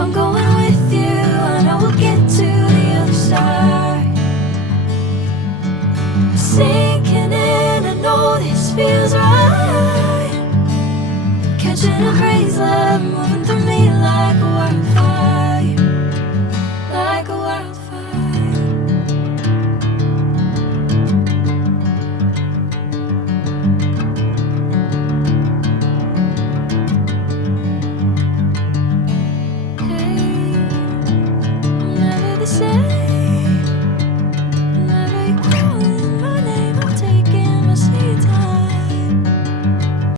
I'm going with you, I know we'll get to the other side. Sinking in, I know this feels right. Catching a crazy love, moving